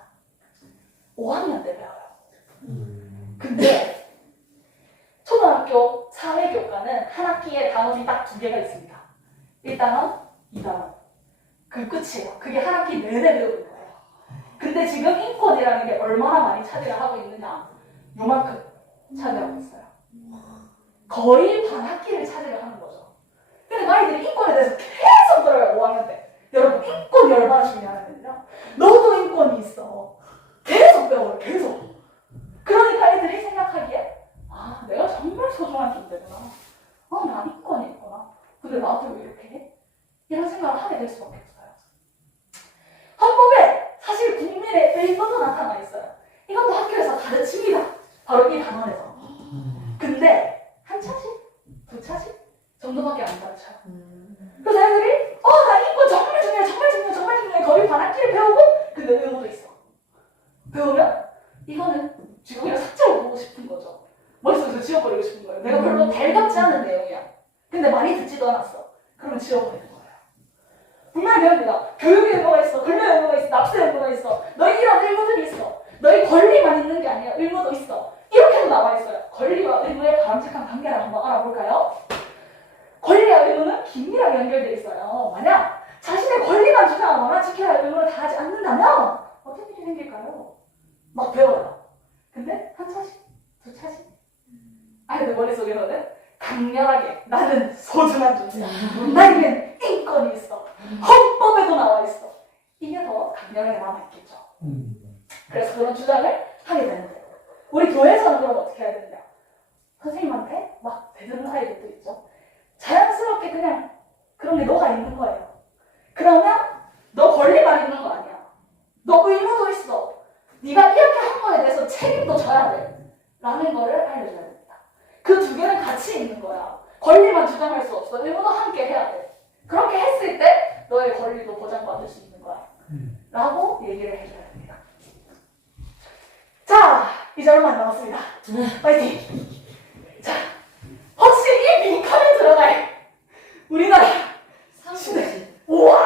5학년 때 배워요. 근데 초등학교 사회교과는 한 학기에 단원이 딱 2개가 있습니다. 1단원, 2단원. 그 끝이에요. 그게 한 학기 내내 배우는 거예요. 근데 지금 인권이라는 게 얼마나 많이 차지를 하고 있느냐? 요만큼 차지하고 있어요. 거의 반 학기를 차지를 하는 거죠. 근데 아이들이 인권에 대해서 계속 들어요. 5학년 때. 여러분 인권 열받으시면 하면요. 너도 인권이 있어. 계속 배워요. 계속. 그러니까 애들이 생각하기에 아, 내가 정말 소중한 존재구나. 나 인권이 있구나. 근데 나한테 왜 이렇게 해? 이런 생각을 하게 될 수밖에 없어요. 헌법에 사실 국민의 의무도 나타나 있어요. 이것도 학교에서 가르칩니다. 바로 이 단원에서. 근데 한 차씩, 두 차씩 정도밖에 안 가르쳐요. 그래서 애들이 나 인권 정말 중요해, 정말 중요해, 정말 중요해. 거의 반 학기를 배우고 근데 의무도 있어. 배우면 이거는 지금 삭제를 보고 싶은 거죠. 머릿속에서 지워버리고 싶은 거예요. 내가 별로 달갑지 않은 내용이야. 근데 많이 듣지도 않았어. 그러면 지워버리는 거예요. 분명히 배웁니다. 교육의 의무가 있어, 근로의 의무가 있어, 납세의 의무가 있어. 너희 이런 의무들이 있어. 너희 권리만 있는 게 아니야. 의무도 있어. 이렇게도 나와 있어요. 권리와 의무의 바람직한 관계를 한번 알아볼까요? 권리와 의무는 긴밀하게 연결되어 있어요. 만약 자신의 권리만 주장하거나 지켜야 할 의무를 다하지 않는다면 어떤 일이 생길까요? 막 배워요. 근데 한 차씩, 두 차씩. 아이들 머릿속에서는 강렬하게 나는 소중한 존재야. 나에겐 인권이 있어. 헌법에도 나와 있어. 이게 더 강렬하게 남아있겠죠. 그래서 그런 주장을 하게 되는데 우리 교회에서는 그럼 어떻게 해야 되느냐? 선생님한테 막 대드는 아이들도 있죠. 자연스럽게 그냥 그런 게 너가 있는 거예요. 그러면 너 권리만 있는 거 아니야. 너 의무도 있어. 네가 이렇게 한 거에 대해서 책임도 져야 돼. 라는 거를 알려줘야 됩니다. 그 두 개는 같이 있는 거야. 권리만 주장할 수 없어. 의무도 함께 해야 돼. 그렇게 했을 때 너의 권리도 보장받을 수 있는 거야. 라고 얘기를 해줘야 됩니다. 자, 이제 얼마 안 남았습니다. 파이팅! 자, 혹시 이 빈칸에 들어갈 우리나라 삼국지. 우와!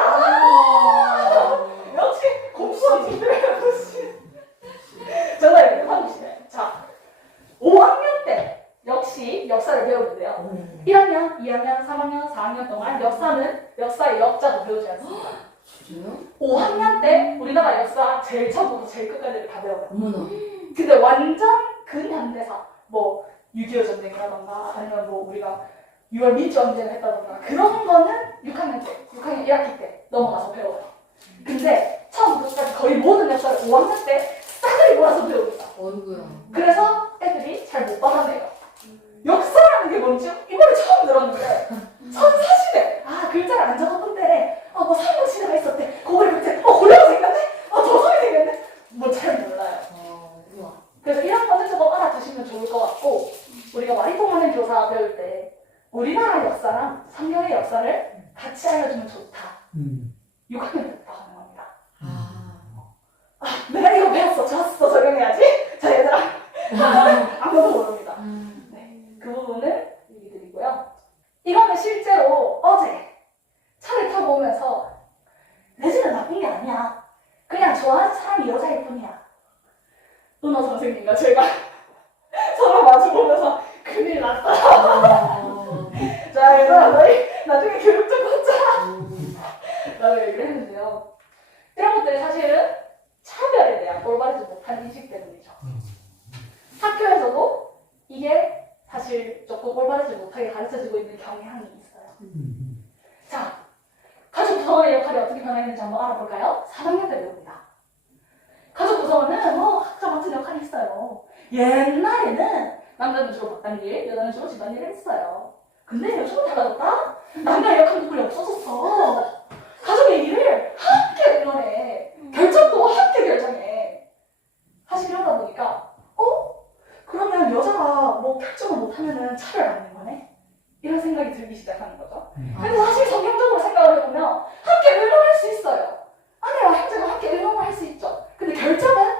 역시 공수학 준비를 해보시. 정답입니다. 한국시대. 자, 5학년 때 역시 역사를 배우는데요. 1학년 1학년, 2학년, 3학년, 4학년 동안 역사의 역자도 배우지 않습니다. 진짜요? 5학년 때 우리나라 역사 제일 처음부터 제일 끝까지 다 배워요. 어머나. 근데 완전 근현대사, 뭐 6.25 전쟁이라던가 아니면 뭐 우리가 6월 민주항쟁을 했다던가 그런 거는 6학년 때, 6학년 1학기 때 넘어가서 배워요. 근데 처음부터 끝까지 거의 모든 역사를 5학년 때 싸그리 몰아서 배웁니다. 어이구야. 그래서 애들이 잘 못 받아내요. 역사라는 게 뭔지 이번에 처음 들었는데 선사시대, 아 글자를 안 적었던 때에 뭐 삼국시대가 있었대, 고구려 그때 고려가 생겼네, 조선이 생겼네, 뭐 잘 몰라요. 우와. 그래서 이런 거는 조금 알아두시면 좋을 것 같고, 우리가 와리통하는 교사 배울 때 우리나라 역사랑 성경의 역사를 같이 알려주면 좋다. 6학년 때부터 가능합니다. 내가 이거 배웠어, 졌어, 적용해야지. 자 얘들아, 아무도 모릅니다. 그 부분은 얘기 드리고요. 이거는 실제로 어제 차를 타고 오면서 내지는 나쁜 게 아니야. 그냥 좋아하는 사람이 여자일 뿐이야. 은호 선생님과 제가 서로 마주보면서 큰일 났다. 자, 얘들아, 너희 나중에 교육 좀 받자. 라고 얘기를 했는데요. 이런 것들이 사실은 차별에 대한 올바르지 못한 인식 때문이죠. 학교에서도 이게 사실 조금 올바르지 못하게 가르쳐지고 있는 경향이 있어요. 자, 가족 구성원의 역할이 어떻게 변화했는지 한번 알아볼까요? 4학년 때 배웁니다. 가족 구성원은 각자 맡은 역할이 있어요. 옛날에는 남자는 주로 밭단일, 여자는 주로 집안일을 했어요. 근데 요즘은 달라졌다? 남자의 역할도 거의 없어졌어. 가족의 일을 함께 의논해. 결정도 함께 결정해. 사실 이러다 보니까 그러면 여자가 뭐 결정을 못하면은 차별받는 거네? 이런 생각이 들기 시작하는 거죠. 근데 사실 성경적으로 생각을 해보면 함께 의논할 수 있어요. 아내와 형제가 함께 의논을 할 수 있죠. 근데 결정은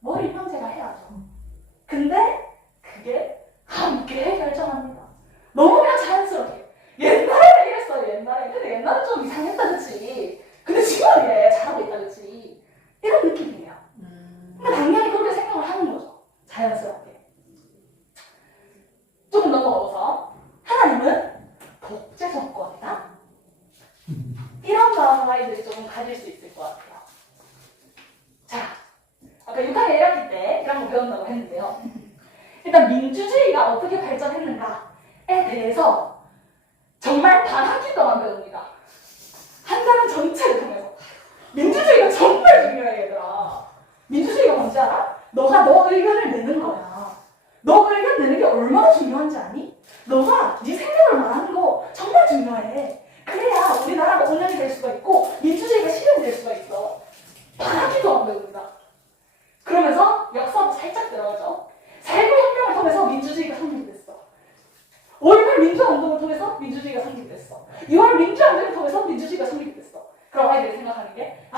머리 형제가 해야죠. 근데 그게 함께 결정합니다. 너무나 자연스럽게. 옛날에 이랬어요, 옛날에. 근데 옛날은 좀 이상했다, 그치? 근데 지금은 이래, 잘하고 있다, 그치? 이런 느낌이에요. 그러니까 당연히 그렇게 생각을 하는 거죠. 자연스럽게. 조금 넘어가서 하나님은 독재 정권이다. 이런 마음을 아이들이 조금 가질 수 있을 것 같아요. 자, 아까 6학년 1학기 때 이런 거 배운다고 했는데요. 일단 민주주의가 어떻게 발전했는가에 대해서 정말 단 학기 동안 배웁니다. 한 달은 전체를 통해서. 민주주의가 정말 중요해, 얘들아. 민주주의가 뭔지 알아? 너가 너 의견을 내는 거야. 너 의견 내는 게 얼마나 중요한지 아니? 너가 네 생각을 말하는 거 정말 중요해. 그래야 우리나라가 운영이 될 수가 있고 민주주의가 실현될 수가 있어. 반학기도 안 배웁니다. 그러면서 역사도 살짝 들어가죠. 살구혁명을 통해서 민주주의가 성립이 됐어. 5.18 민주화운동을 통해서 민주주의가 성립이 됐어. 6월 민주항쟁을 통해서 민주주의가 성립이 됐어. 그럼 아이들이 생각하는 게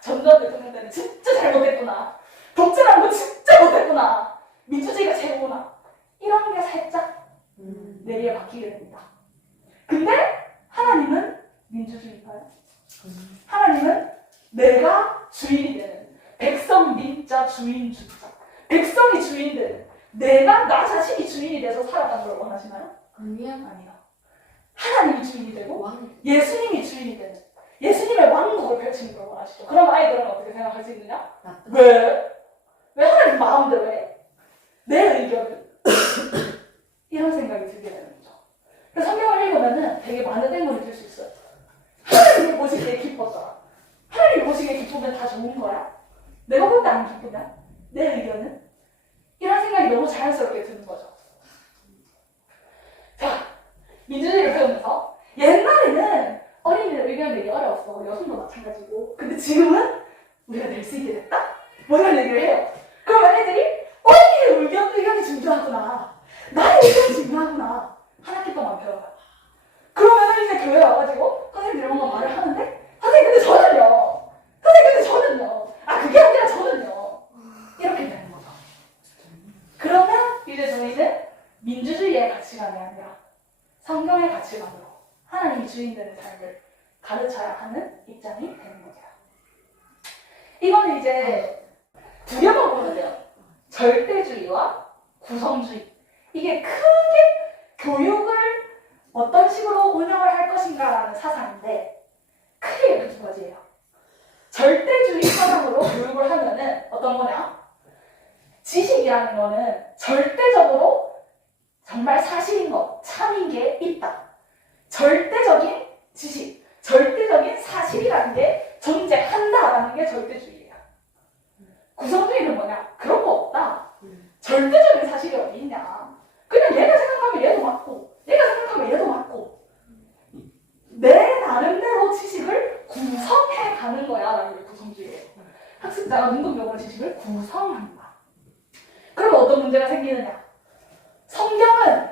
전두환 대통령 때는 진짜 잘못했구나. 독재라는 거 진짜 못했구나. 민주주의가 최고구나. 이런 게 살짝 내리에 박히게 됩니다. 근데 하나님은 민주주의인가요? 하나님은 내가 주인이 되는, 백성 민자 주인 주자, 백성이 주인 되는, 내가 나 자신이 주인이 돼서 살아가는 걸 원하시나요? 아니요. 하나님이 주인이 되고 예수님이 주인이 되는, 예수님의 왕국을 펼치는 걸 원하시죠. 그럼 아이들은 어떻게 생각할 수 있느냐? 왜 하나님 마음대로 해? 내 의견을 이런 생각이 들게 되는 거죠. 그래서 성경을 읽으면은 되게 많은 의문이 들 수 있어요. 하나님이 보시기에 기뻤더라. 하나님이 보시기에 기쁘면 다 좋은 거야? 내가 볼 때 안 기쁘냐? 내 의견은? 이런 생각이 너무 자연스럽게 드는 거죠. 자, 민주주의를 배우면서 옛날에는 어린이들 의견을 내기 어려웠어. 여성도 마찬가지고. 근데 지금은 우리가 낼 수 있게 됐다? 뭐 이런 얘기를 해요. 그러면 애들이 어린이의 의견이 중요하구나. 나의 의견이 중요하구나. 한 학기 동안 배워요. 그러면 이제 교회에 와가지고 선생님들이 뭔가 말을 하는데 선생님 근데 저는요. 선생님 근데 저는요. 그게 아니라 저는요. 이렇게 되는 거죠. 그러면 이제 저희는 민주주의의 가치관이 아니라 성경의 가치관으로 하나님이 주인되는 삶을 가르쳐야 하는 입장이 되는 거죠. 이거는 이제 두 개만 보면 돼요. 절대주의와 구성주의. 이게 크게 교육을 어떤 식으로 운영을 할 것인가라는 사상인데 크게 이렇게 두 가지예요. 절대주의 사상으로 교육을 하면은 어떤 거냐? 지식이라는 거는 절대적으로 정말 사실인 것, 참인 게 있다. 절대적인 지식, 절대적인 사실이라는 게 존재한다라는 게 절대주의예요. 구성주의는 뭐냐? 그런 거 없다. 절대적인 사실이 어디 있냐? 그냥 내가 생각하면 얘도 맞고, 내가 생각하면 얘도 맞고, 내 나름대로 지식을 구성해 가는 거야 라는 게 구성주의예요. 학습자가 능동적으로 지식을 구성한다. 그러면 어떤 문제가 생기느냐? 성경은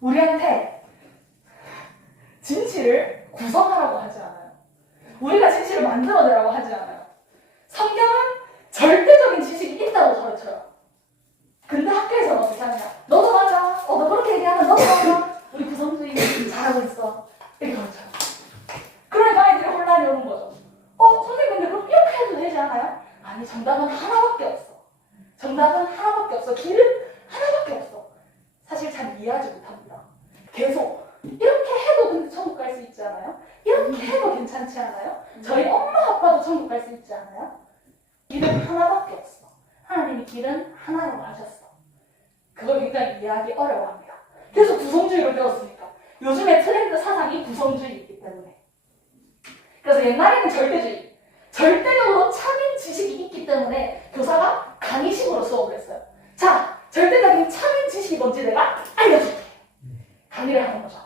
우리한테 진실을 구성하라고 하지 않아요. 우리가 진실을 만들어내라고 하지 않아요. 성경은 절대적인 지식이 있다고 가르쳐요. 근데 학교에서는 어떻게 하느냐? 너도 맞아. 너 그렇게 얘기하면 너도 맞아. 우리 구성주의 잘하고 있어. 이렇게 가르쳐요. 그러니까 아이들이 혼란이 오는 거죠. 선생님 근데 그럼 이렇게 해도 되지 않아요? 아니, 정답은 하나밖에 없어. 정답은 하나밖에 없어. 길은 하나밖에 없어. 사실 잘 이해하지 못합니다. 계속 이렇게 해도 근데 천국 갈 수 있지 않아요? 이렇게 해도 괜찮지 않아요? 저희 엄마 아빠도 천국 갈 수 있지 않아요? 길은 하나밖에 없어. 하나님이 길은 하나라고 하셨어. 그걸 굉장히 이해하기 어려워합니다. 그래서 구성주의를 배웠으니까. 요즘에 트렌드 사상이 구성주의이기 때문에. 그래서 옛날에는 절대주의. 절대적으로 참인 지식이 있기 때문에 교사가 강의식으로 수업을 했어요. 자, 절대적인 참인 지식이 뭔지 내가 알려줄게. 강의를 하는 거죠.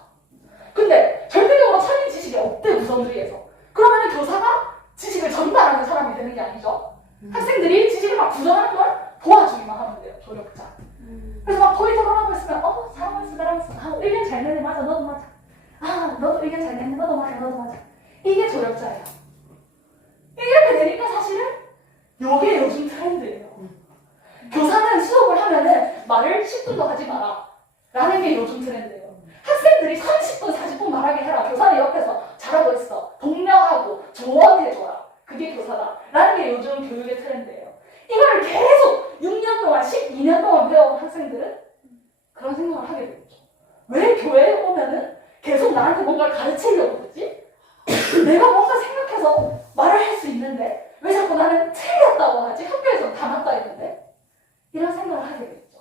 근데 절대적으로 참인 지식이 없대, 구성주의에서. 그러면 교사가 지식을 전달하는 사람이 되는 게 아니죠. 학생들이 지식을 막 구성하는 걸 도와주기만 하면 돼요, 조력자. 그래서 막 거의 토론하고 있으면 잘하고 있어, 잘하고 있어. 의견 잘 내네, 맞아, 너도 맞아. 너도 의견 잘 내네, 너도 맞아, 너도 맞아. 이게 조력자예요. 이렇게 되니까 사실은 이게 요즘 트렌드예요. 교사는 수업을 하면은 말을 10분도 하지 마라 라는 게 요즘 트렌드예요. 학생들이 30분, 40분 말하게 해라. 교사는 옆에서 잘하고 있어. 독려하고 조언해줘라. 그게 교사다 라는 게 요즘 교육의 트렌드예요. 이걸 계속 6년 동안, 12년 동안 배워온 학생들은 그런 생각을 하게 되겠죠. 왜 교회에 오면은 계속 나한테 뭔가를 가르치려고 그러지? 내가 뭔가 생각해서 말을 할 수 있는데 왜 자꾸 나는 틀렸다고 하지? 학교에서는 다 맞다 했는데? 이런 생각을 하게 되겠죠.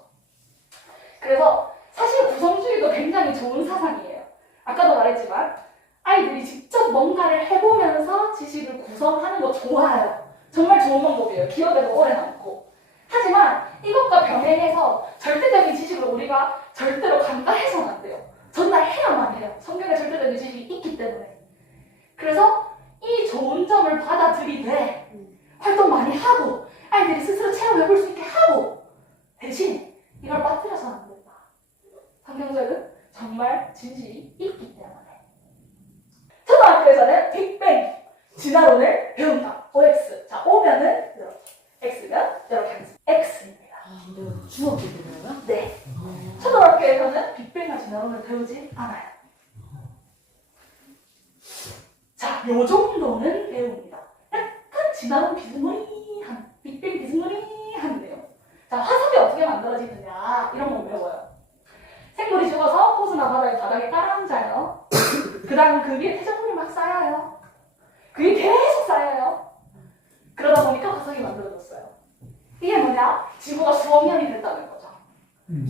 그래서 사실 구성주의도 굉장히 좋은 사상이에요. 아까도 말했지만 아이들이 직접 뭔가를 해보면서 지식을 구성하는 거 좋아요. 정말 좋은 방법이에요. 기억에도 오래 남고. 하지만 이것과 병행해서 절대적인 지식을 우리가 절대로 간과해서는 안 돼요. 전달해야만 해요. 성경에 절대적인 지식이 있기 때문에. 그래서 이 좋은 점을 받아들이되 활동 많이 하고 아이들이 스스로 체험해볼 수 있게 하고 대신 이걸 빠뜨려서는 안 된다. 성경적은 정말 진실이 있기 때문에. 초등학교에서는 빅뱅 진화론을 배운다. OX. 자, O면은 이렇게, X면 이렇게 하겠습니다. X입니다. 이거 중학교 때인가요? 네. 초등학교에서는 빅뱅과 진화론을 배우지 않아요. 자, 요 정도는 배웁니다. 약간 진화론 비스무리한, 빅뱅 비스무리한데요. 자, 화석이 어떻게 만들어지느냐 이런 거 배워요. 생물이 죽어서 호수나 바다에 깔아앉아요. 그 다음 그 위에 퇴적물이 막 쌓여요. 그게 계속 쌓여요. 그러다 보니까 화석이 만들어졌어요. 이게 뭐냐? 지구가 수억 년이 됐다는 거죠.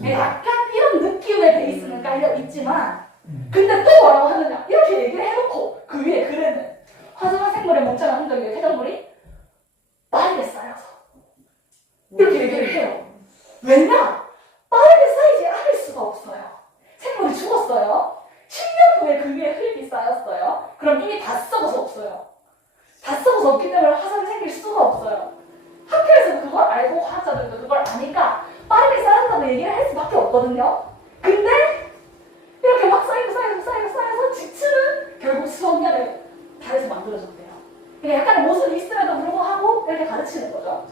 약간 이런 느낌의 베이스는 깔려 있지만 근데 또 뭐라고 하느냐? 이렇게 얘기를 해놓고 그 위에 글에는 화성한 생물의 멍청한 흔적 위에 퇴적물이 빠르게 쌓여서 이렇게 얘기를 해요. 왜냐? 빠르게 쌓이지 않을 수가 없어요. 생물이 죽었어요. 10년 후에 그 위에 흙이 쌓였어요. 그럼 이미 다 썩어서 없어요. 다 썩어서 없기 때문에 화성이 생길 수가 없어요. 학교에서는 그걸 알고 화학자들도 그걸 아니까 빠르게 쌓였다고 얘기를 할 수밖에 없거든요. 근데 이렇게 막 쌓여서 지층은 결국 수억 년에 달에서 만들어졌대요. 이게 약간의 모순이 있음에도 불구하고 이렇게 가르치는 거죠.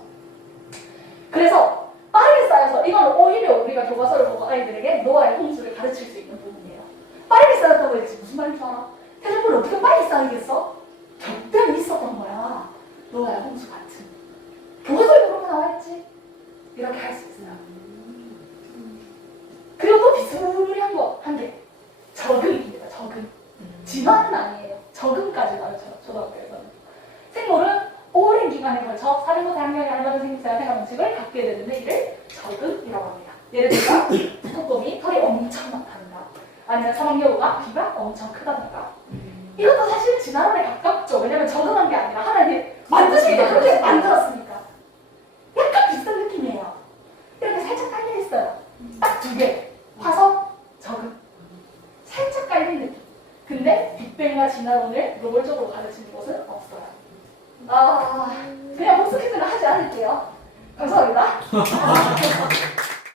그래서 빠르게 쌓여서 이건 오히려 우리가 교과서를 보고 아이들에게 노아의 홍수를 가르칠 수 있는 부분이에요. 빠르게 쌓였다고 했지 무슨 말인 줄 알아? 태적물이 어떻게 빨리 쌓이겠어? 격변이 있었던 거야. 노아의 홍수 같은. 교과서에 그런 거 나와있지? 이렇게 할 수 있어요. 그리고 또 비스무리한 거 한 개. 적응입니다. 진화는 아니에요. 적응까지 가르쳐요. 초등학교에서는. 생물은 오랜 기간에 걸쳐 사료고사 학력이 알맞은 생물체와 생활음식을 갖게 되는데 이를 적응이라고 합니다. 예를 들어 북극곰이 털이 엄청 많다든가 아니면 사막여우가 귀가 엄청 크다든가 이것도 사실 진화론에 가깝죠. 왜냐면 적응한 게 아니라 하나님 만드실 때 그렇게 만들었으니까. 약간 비슷한 느낌이에요. 이렇게 살짝 깔려 있어요. 딱 두 개. 화석, 적응. 살짝 깔린 느낌. 근데 빅뱅과 진화론을 노골적으로 가르치는 곳은 없어요. 그냥 복수 퀴즈는 하지 않을게요. 감사합니다.